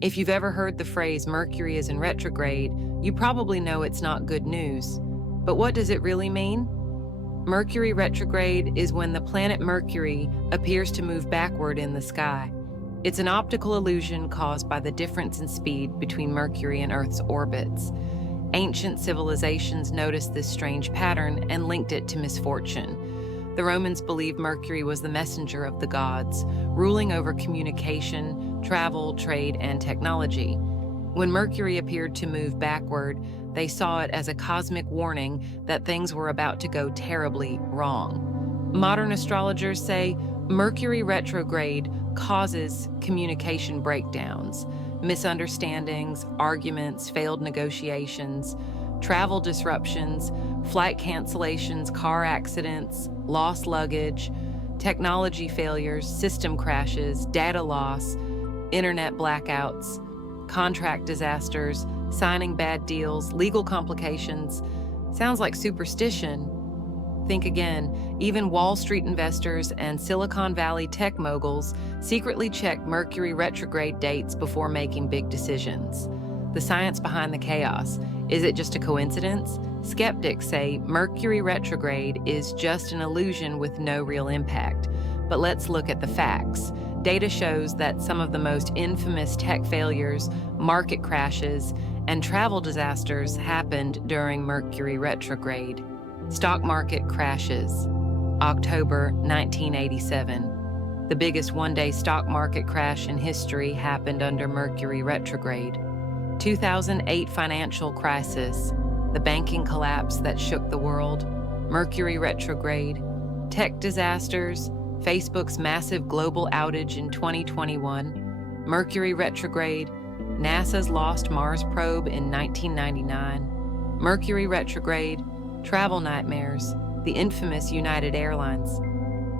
If you've ever heard the phrase Mercury is in retrograde, you probably know it's not good news. But what does it really mean? Mercury retrograde is when the planet Mercury appears to move backward in the sky. It's an optical illusion caused by the difference in speed between Mercury and Earth's orbits. Ancient civilizations noticed this strange pattern and linked it to misfortune. The Romans believed Mercury was the messenger of the gods, ruling over communication, travel, trade, and technology. When Mercury appeared to move backward, they saw it as a cosmic warning that things were about to go terribly wrong. Modern astrologers say Mercury retrograde causes communication breakdowns, misunderstandings, arguments, failed negotiations, travel disruptions, flight cancellations, car accidents, lost luggage, technology failures, system crashes, data loss, internet blackouts, contract disasters, signing bad deals, legal complications. Sounds like superstition. Think again, even Wall Street investors and Silicon Valley tech moguls secretly check Mercury retrograde dates before making big decisions. The science behind the chaos. Is it just a coincidence? Skeptics say Mercury retrograde is just an illusion with no real impact. But let's look at the facts. Data shows that some of the most infamous tech failures, market crashes, and travel disasters happened during Mercury retrograde. Stock market crashes. October 1987. The biggest one-day stock market crash in history happened under Mercury retrograde. 2008 financial crisis. The banking collapse that shook the world. Mercury retrograde. Tech disasters. Facebook's massive global outage in 2021. Mercury retrograde. NASA's lost Mars probe in 1999. Mercury retrograde. Travel nightmares. The infamous United Airlines.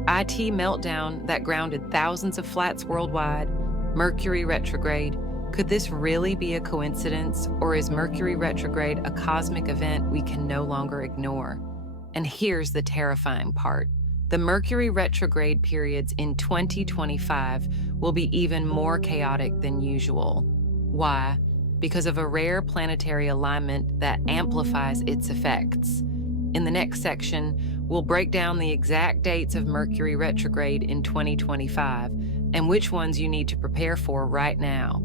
IT meltdown that grounded thousands of flats worldwide. Mercury retrograde. Could this really be a coincidence, or is Mercury retrograde a cosmic event we can no longer ignore? And here's the terrifying part. The Mercury retrograde periods in 2025 will be even more chaotic than usual. Why? Because of a rare planetary alignment that amplifies its effects. In the next section, we'll break down the exact dates of Mercury retrograde in 2025 and which ones you need to prepare for right now.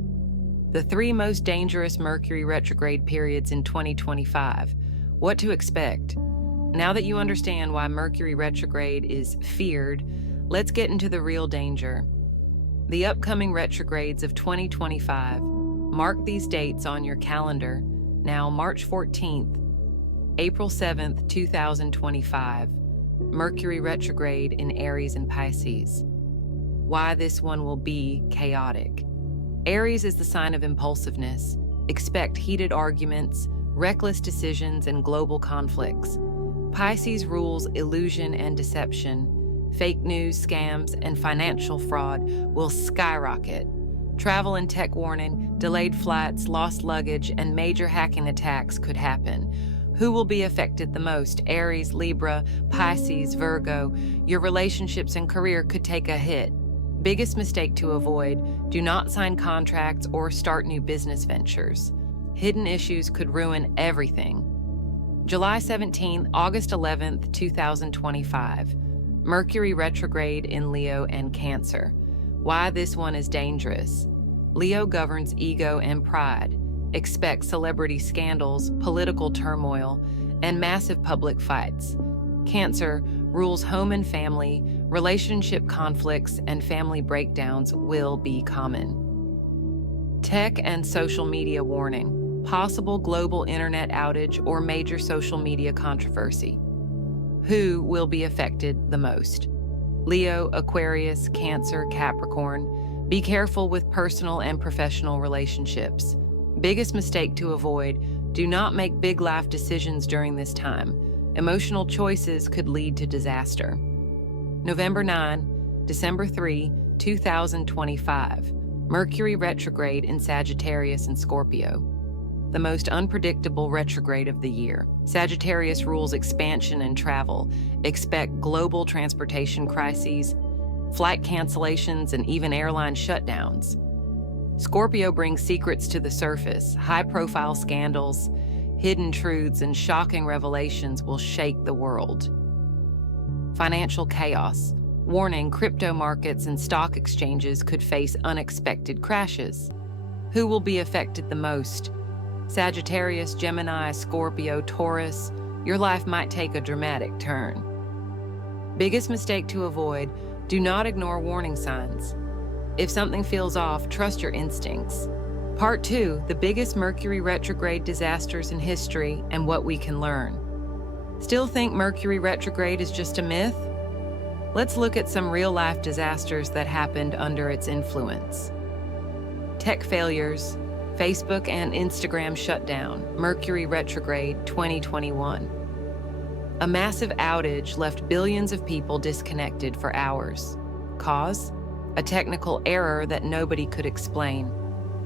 The 3 most dangerous Mercury retrograde periods in 2025. What to expect. Now that you understand why Mercury retrograde is feared, let's get into the real danger. The upcoming retrogrades of 2025. Mark these dates on your calendar. Now, March 14th, April 7th, 2025. Mercury retrograde in Aries and Pisces. Why this one will be chaotic. Aries is the sign of impulsiveness. Expect heated arguments, reckless decisions, and global conflicts. Pisces rules illusion and deception. Fake news, scams, and financial fraud will skyrocket. Travel and tech warning, delayed flights, lost luggage, and major hacking attacks could happen. Who will be affected the most? Aries, Libra, Pisces, Virgo. Your relationships and career could take a hit. Biggest mistake to avoid: do not sign contracts or start new business ventures. Hidden issues could ruin everything. July 17th, August 11th, 2025. Mercury retrograde in Leo and Cancer. Why this one is dangerous. Leo governs ego and pride. Expect celebrity scandals, political turmoil, and massive public fights. Cancer rules home and family. Relationship conflicts and family breakdowns will be common. Tech and social media warning. Possible global internet outage or major social media controversy. Who will be affected the most? Leo, Aquarius, Cancer, Capricorn. Be careful with personal and professional relationships. Biggest mistake to avoid: do not make big life decisions during this time. Emotional choices could lead to disaster. November 9, December 3, 2025. Mercury retrograde in Sagittarius and Scorpio. The most unpredictable retrograde of the year. Sagittarius rules expansion and travel. Expect global transportation crises, flight cancellations, and even airline shutdowns. Scorpio brings secrets to the surface. High-profile scandals, hidden truths, and shocking revelations will shake the world. Financial chaos. Warning, crypto markets and stock exchanges could face unexpected crashes. Who will be affected the most? Sagittarius, Gemini, Scorpio, Taurus. Your life might take a dramatic turn. Biggest mistake to avoid: do not ignore warning signs. If something feels off, trust your instincts. Part 2, the biggest Mercury retrograde disasters in history and what we can learn. Still think Mercury retrograde is just a myth? Let's look at some real-life disasters that happened under its influence. Tech failures. Facebook and Instagram shut down. Mercury retrograde 2021. A massive outage left billions of people disconnected for hours. Cause? A technical error that nobody could explain.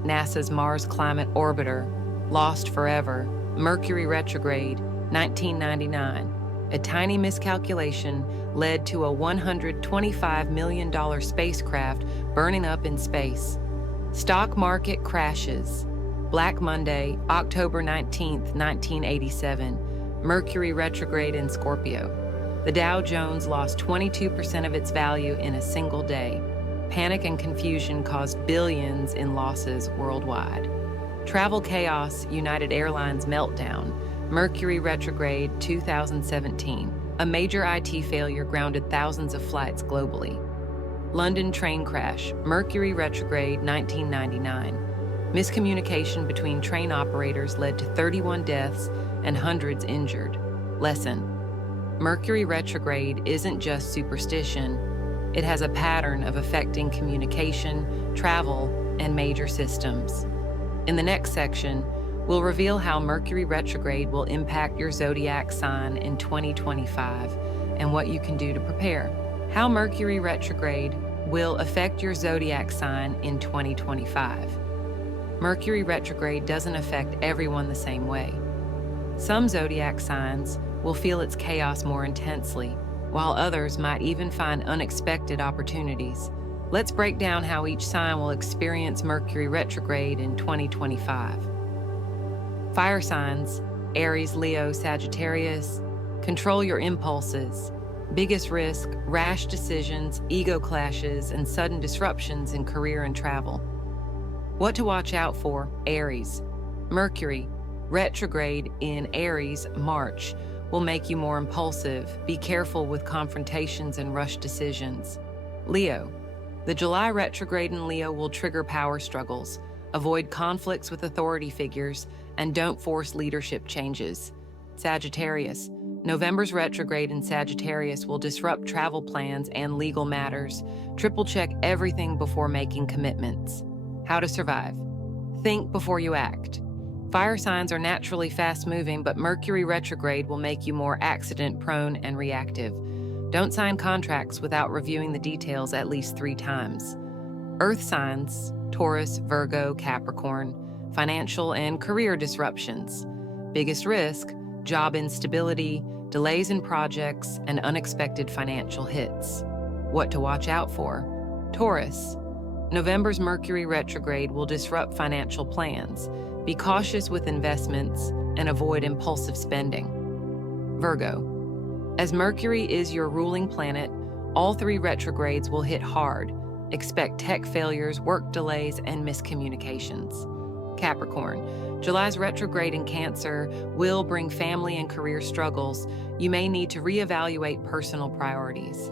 NASA's Mars Climate Orbiter, lost forever. Mercury retrograde, 1999. A tiny miscalculation led to a $125 million spacecraft burning up in space. Stock market crashes. Black Monday, October 19, 1987. Mercury retrograde in Scorpio. The Dow Jones lost 22% of its value in a single day. Panic and confusion caused billions in losses worldwide. Travel chaos, United Airlines meltdown. Mercury retrograde 2017. A major IT failure grounded thousands of flights globally. London train crash. Mercury retrograde 1999. Miscommunication between train operators led to 31 deaths and hundreds injured. Lesson: Mercury retrograde isn't just superstition. It has a pattern of affecting communication, travel, and major systems. In the next section, we'll reveal how Mercury retrograde will impact your zodiac sign in 2025 and what you can do to prepare. How Mercury retrograde will affect your zodiac sign in 2025. Mercury retrograde doesn't affect everyone the same way. Some zodiac signs will feel its chaos more intensely, while others might even find unexpected opportunities. Let's break down how each sign will experience Mercury retrograde in 2025. Fire signs: Aries, Leo, Sagittarius. Control your impulses. Biggest risk: rash decisions, ego clashes, and sudden disruptions in career and travel. What to watch out for: Aries. Mercury retrograde in Aries, March, will make you more impulsive. Be careful with confrontations and rushed decisions. Leo. The July retrograde in Leo will trigger power struggles. Avoid conflicts with authority figures and don't force leadership changes. Sagittarius. November's retrograde in Sagittarius will disrupt travel plans and legal matters. Triple check everything before making commitments. How to survive. Think before you act. Fire signs are naturally fast-moving, but Mercury retrograde will make you more accident-prone and reactive. Don't sign contracts without reviewing the details at least 3 times. Earth signs: Taurus, Virgo, Capricorn. Financial and career disruptions. Biggest risk: job instability, delays in projects, and unexpected financial hits. What to watch out for. Taurus. November's Mercury retrograde will disrupt financial plans. Be cautious with investments and avoid impulsive spending. Virgo. As Mercury is your ruling planet, all 3 retrogrades will hit hard. Expect tech failures, work delays, and miscommunications. Capricorn. July's retrograde in Cancer will bring family and career struggles. You may need to reevaluate personal priorities.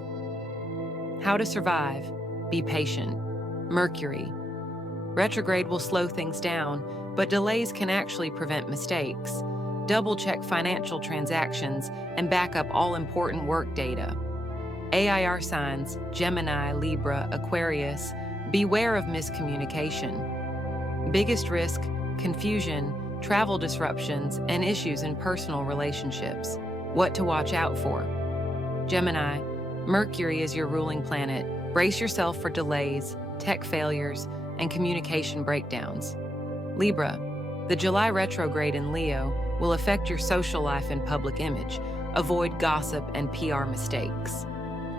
How to survive. Be patient. Mercury. Retrograde will slow things down, but delays can actually prevent mistakes. Double-check financial transactions and back up all important work data. AIR signs: Gemini, Libra, Aquarius. Beware of miscommunication. Biggest risk: confusion, travel disruptions, and issues in personal relationships. What to watch out for. Gemini. Mercury is your ruling planet. Brace yourself for delays, tech failures, and communication breakdowns. Libra. The July retrograde in Leo will affect your social life and public image. Avoid gossip and PR mistakes.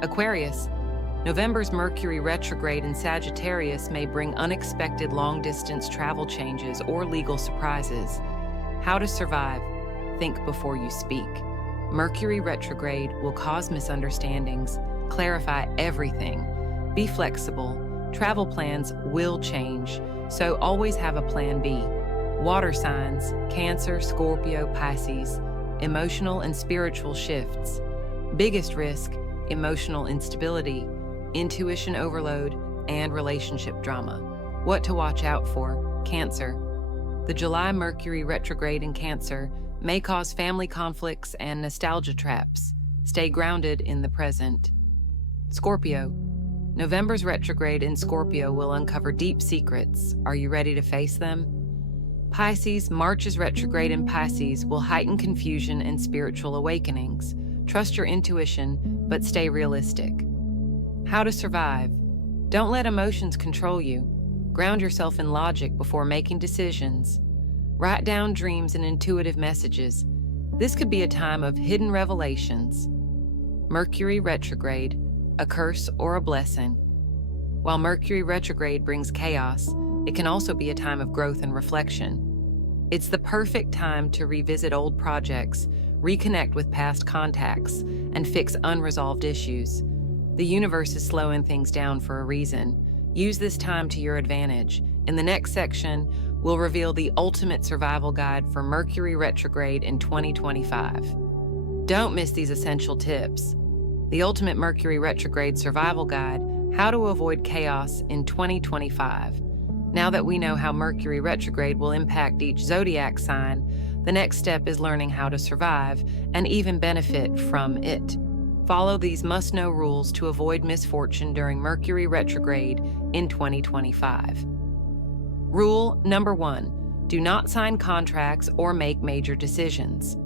Aquarius. November's Mercury retrograde in Sagittarius may bring unexpected long-distance travel changes or legal surprises. How to survive? Think before you speak. Mercury retrograde will cause misunderstandings, clarify everything. Be flexible. Travel plans will change, so always have a plan B. Water signs, Cancer, Scorpio, Pisces, emotional and spiritual shifts. Biggest risk, emotional instability, intuition overload, and relationship drama. What to watch out for? Cancer. The July Mercury retrograde in Cancer may cause family conflicts and nostalgia traps. Stay grounded in the present. Scorpio. November's retrograde in Scorpio will uncover deep secrets. Are you ready to face them? Pisces. March's retrograde in Pisces will heighten confusion and spiritual awakenings. Trust your intuition, but stay realistic. How to survive? Don't let emotions control you. Ground yourself in logic before making decisions. Write down dreams and intuitive messages. This could be a time of hidden revelations. Mercury retrograde, a curse or a blessing. While Mercury retrograde brings chaos, it can also be a time of growth and reflection. It's the perfect time to revisit old projects, reconnect with past contacts, and fix unresolved issues. The universe is slowing things down for a reason. Use this time to your advantage. In the next section, we'll reveal the ultimate survival guide for Mercury retrograde in 2025. Don't miss these essential tips. The ultimate Mercury retrograde survival guide, how to avoid chaos in 2025. Now that we know how Mercury retrograde will impact each zodiac sign, the next step is learning how to survive and even benefit from it. Follow these must-know rules to avoid misfortune during Mercury retrograde in 2025. Rule number 1, do not sign contracts or make major decisions.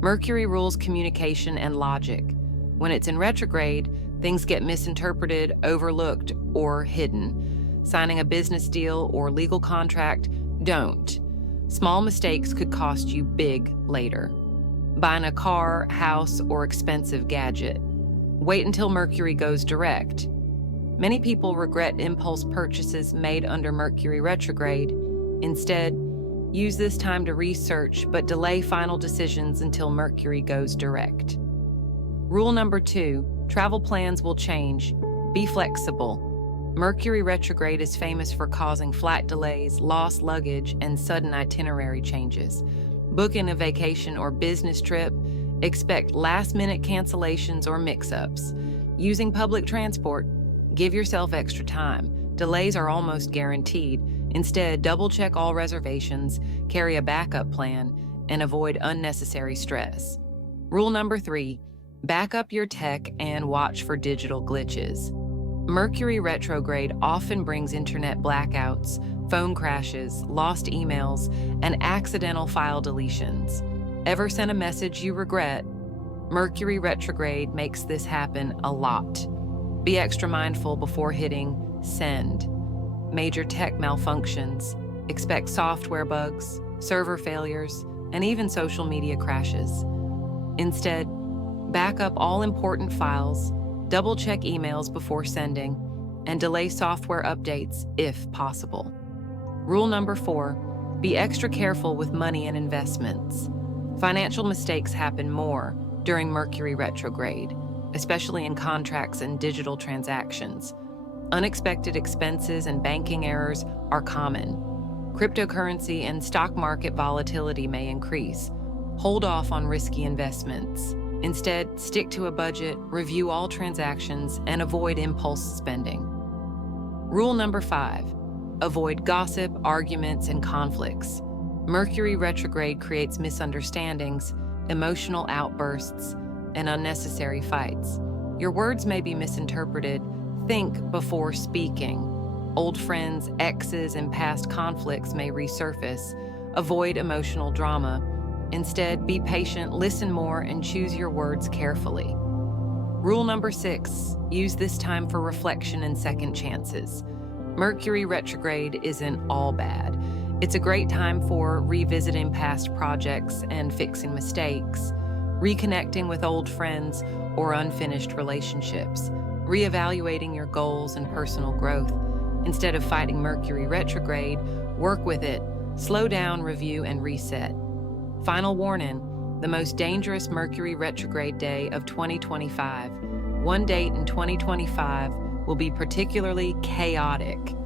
Mercury rules communication and logic. When it's in retrograde, things get misinterpreted, overlooked, or hidden. Signing a business deal or legal contract, don't. Small mistakes could cost you big later. Buying a car, house, or expensive gadget. Wait until Mercury goes direct. Many people regret impulse purchases made under Mercury retrograde. Instead, use this time to research but delay final decisions until Mercury goes direct. Rule number 2, travel plans will change. Be flexible. Mercury retrograde is famous for causing flight delays, lost luggage, and sudden itinerary changes. Booking a vacation or business trip, expect last-minute cancellations or mix-ups. Using public transport, give yourself extra time. Delays are almost guaranteed. Instead, double-check all reservations, carry a backup plan, and avoid unnecessary stress. Rule number 3, back up your tech and watch for digital glitches. Mercury retrograde often brings internet blackouts, phone crashes, lost emails, and accidental file deletions. Ever sent a message you regret? Mercury retrograde makes this happen a lot. Be extra mindful before hitting send. Major tech malfunctions. Expect software bugs, server failures, and even social media crashes. Instead, back up all important files, double-check emails before sending, and delay software updates if possible. Rule number 4, be extra careful with money and investments. Financial mistakes happen more during Mercury retrograde, especially in contracts and digital transactions. Unexpected expenses and banking errors are common. Cryptocurrency and stock market volatility may increase. Hold off on risky investments. Instead, stick to a budget, review all transactions, and avoid impulse spending. Rule number 5, avoid gossip, arguments, and conflicts. Mercury retrograde creates misunderstandings, emotional outbursts, and unnecessary fights. Your words may be misinterpreted. Think before speaking. Old friends, exes, and past conflicts may resurface. Avoid emotional drama. Instead, be patient, listen more, and choose your words carefully. Rule number 6, use this time for reflection and second chances. Mercury retrograde isn't all bad. It's a great time for revisiting past projects and fixing mistakes, reconnecting with old friends or unfinished relationships. reevaluating your goals and personal growth. Instead of fighting Mercury retrograde, work with it, slow down, review, and reset. Final warning, the most dangerous Mercury retrograde day of 2025. One date in 2025 will be particularly chaotic,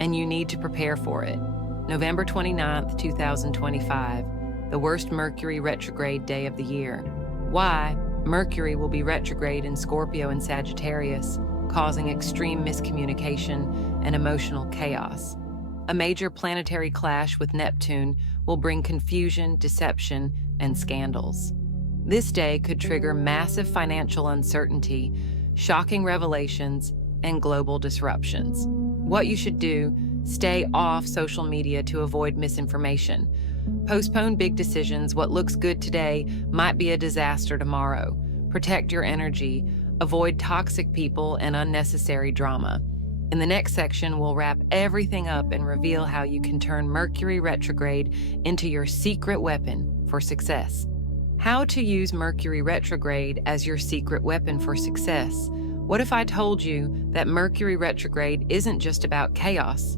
and you need to prepare for it. November 29th, 2025, the worst Mercury retrograde day of the year. Why? Mercury will be retrograde in Scorpio and Sagittarius, causing extreme miscommunication and emotional chaos. A major planetary clash with Neptune will bring confusion, deception, and scandals. This day could trigger massive financial uncertainty, shocking revelations, and global disruptions. What you should do: stay off social media to avoid misinformation. Postpone big decisions. What looks good today might be a disaster tomorrow. Protect your energy. Avoid toxic people and unnecessary drama. In the next section, we'll wrap everything up and reveal how you can turn Mercury retrograde into your secret weapon for success. How to use Mercury retrograde as your secret weapon for success. What if I told you that Mercury retrograde isn't just about chaos?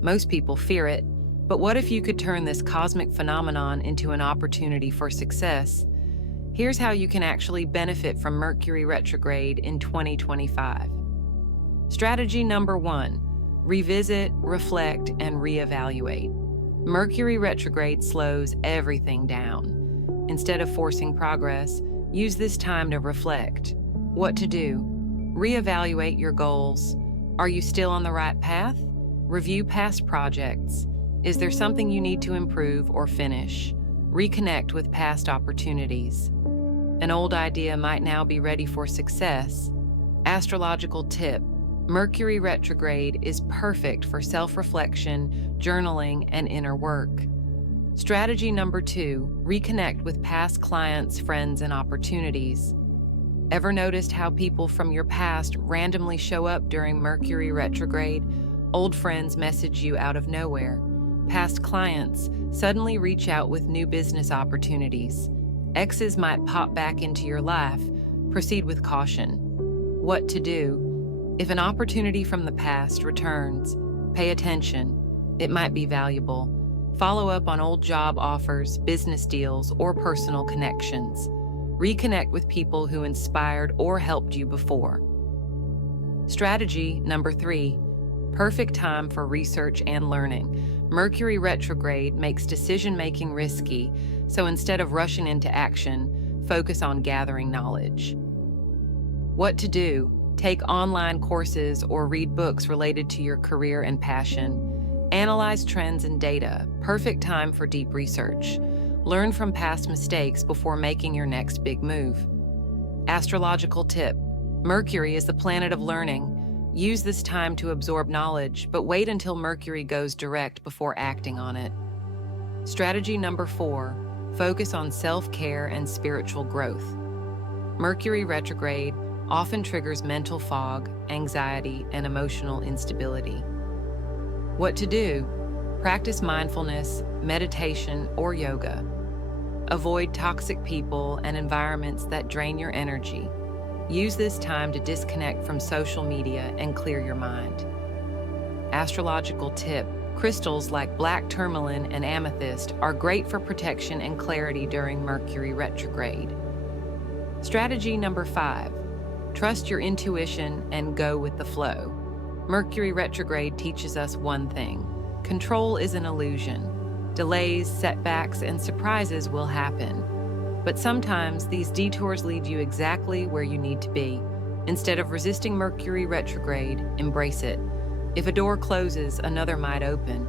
Most people fear it, but what if you could turn this cosmic phenomenon into an opportunity for success? Here's how you can actually benefit from Mercury retrograde in 2025. Strategy number 1, revisit, reflect, and reevaluate. Mercury retrograde slows everything down. Instead of forcing progress, use this time to reflect. What to do? Reevaluate your goals. Are you still on the right path? Review past projects. Is there something you need to improve or finish? Reconnect with past opportunities. An old idea might now be ready for success. Astrological tip: Mercury retrograde is perfect for self-reflection, journaling, and inner work. Strategy number 2, reconnect with past clients, friends, and opportunities. Ever noticed how people from your past randomly show up during Mercury retrograde? Old friends message you out of nowhere. Past clients suddenly reach out with new business opportunities. Exes might pop back into your life. Proceed with caution. What to do? If an opportunity from the past returns, pay attention. It might be valuable. Follow up on old job offers, business deals, or personal connections. Reconnect with people who inspired or helped you before. Strategy number 3, perfect time for research and learning. Mercury retrograde makes decision-making risky, so instead of rushing into action, focus on gathering knowledge. What to do? Take online courses or read books related to your career and passion. Analyze trends and data. Perfect time for deep research. Learn from past mistakes before making your next big move. Astrological tip: Mercury is the planet of learning. Use this time to absorb knowledge, but wait until Mercury goes direct before acting on it. Strategy number 4, focus on self-care and spiritual growth. Mercury retrograde often triggers mental fog, anxiety, and emotional instability. What to do? Practice mindfulness, meditation, or yoga. Avoid toxic people and environments that drain your energy. Use this time to disconnect from social media and clear your mind. Astrological tip: crystals like black tourmaline and amethyst are great for protection and clarity during Mercury retrograde. Strategy number 5, trust your intuition and go with the flow. Mercury retrograde teaches us one thing: control is an illusion. Delays, setbacks, and surprises will happen. But sometimes these detours lead you exactly where you need to be. Instead of resisting Mercury retrograde, embrace it. If a door closes, another might open.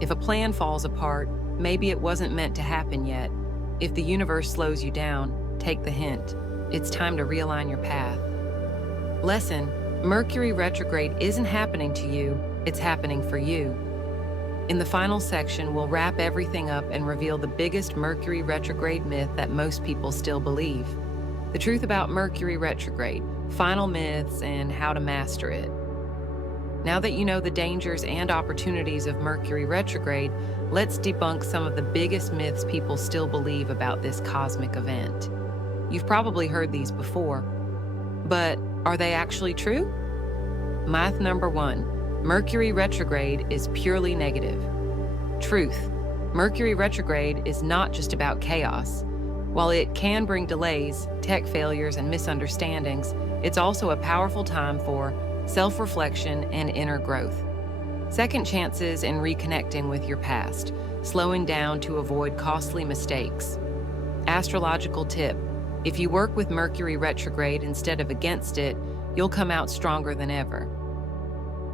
If a plan falls apart, maybe it wasn't meant to happen yet. If the universe slows you down, take the hint. It's time to realign your path. Lesson: Mercury retrograde isn't happening to you, it's happening for you. In the final section, we'll wrap everything up and reveal the biggest Mercury retrograde myth that most people still believe. The truth about Mercury retrograde, final myths, and how to master it. Now that you know the dangers and opportunities of Mercury retrograde, let's debunk some of the biggest myths people still believe about this cosmic event. You've probably heard these before, but Are they actually true? Myth number 1. Mercury retrograde is purely negative. Truth. Mercury retrograde is not just about chaos. While it can bring delays, tech failures, and misunderstandings, it's also a powerful time for self-reflection and inner growth. Second chances in reconnecting with your past, slowing down to avoid costly mistakes. Astrological tip: if you work with Mercury retrograde instead of against it, you'll come out stronger than ever.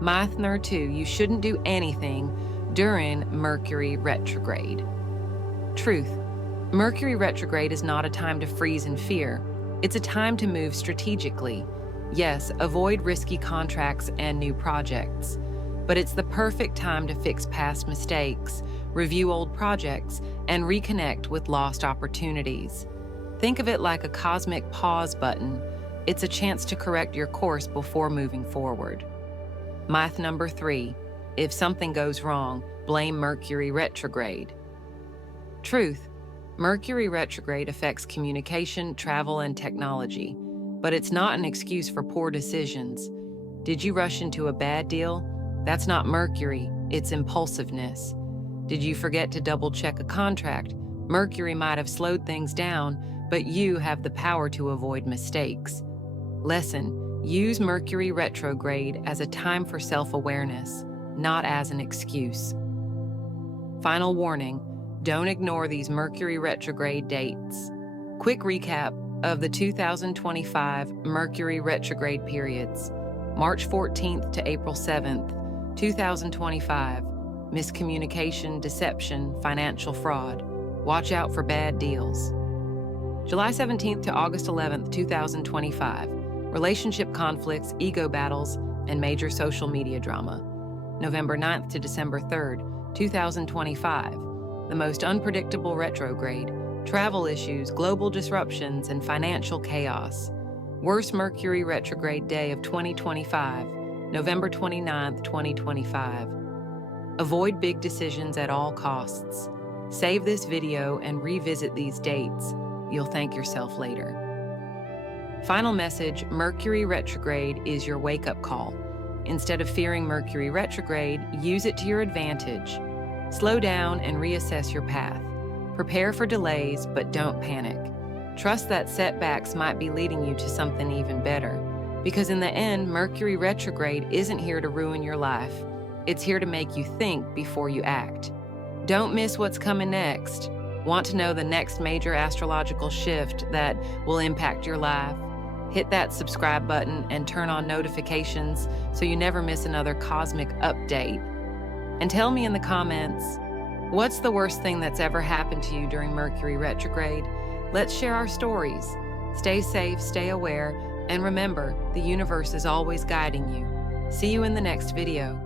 Myth number 2, you shouldn't do anything during Mercury retrograde. Truth. Mercury retrograde is not a time to freeze in fear. It's a time to move strategically. Yes, avoid risky contracts and new projects. But it's the perfect time to fix past mistakes, review old projects, and reconnect with lost opportunities. Think of it like a cosmic pause button. It's a chance to correct your course before moving forward. Myth number 3. If something goes wrong, blame Mercury retrograde. Truth. Mercury retrograde affects communication, travel, and technology, but it's not an excuse for poor decisions. Did you rush into a bad deal? That's not Mercury, it's impulsiveness. Did you forget to double-check a contract? Mercury might have slowed things down, but you have the power to avoid mistakes. Lesson: use Mercury retrograde as a time for self-awareness, not as an excuse. Final warning: don't ignore these Mercury retrograde dates. Quick recap of the 2025 Mercury retrograde periods. March 14th to April 7th, 2025. Miscommunication, deception, financial fraud. Watch out for bad deals. July 17th to August 11th, 2025. Relationship conflicts, ego battles, and major social media drama. November 9th to December 3rd, 2025. The most unpredictable retrograde. Travel issues, global disruptions, and financial chaos. Worst Mercury retrograde day of 2025, November 29th, 2025. Avoid big decisions at all costs. Save this video and revisit these dates. You'll thank yourself later. Final message: Mercury retrograde is your wake-up call. Instead of fearing Mercury retrograde, use it to your advantage. Slow down and reassess your path. Prepare for delays, but don't panic. Trust that setbacks might be leading you to something even better. Because in the end, Mercury retrograde isn't here to ruin your life. It's here to make you think before you act. Don't miss what's coming next. Want to know the next major astrological shift that will impact your life? Hit that subscribe button and turn on notifications so you never miss another cosmic update. And tell me in the comments, what's the worst thing that's ever happened to you during Mercury retrograde? Let's share our stories. Stay safe, stay aware, and remember, the universe is always guiding you. See you in the next video.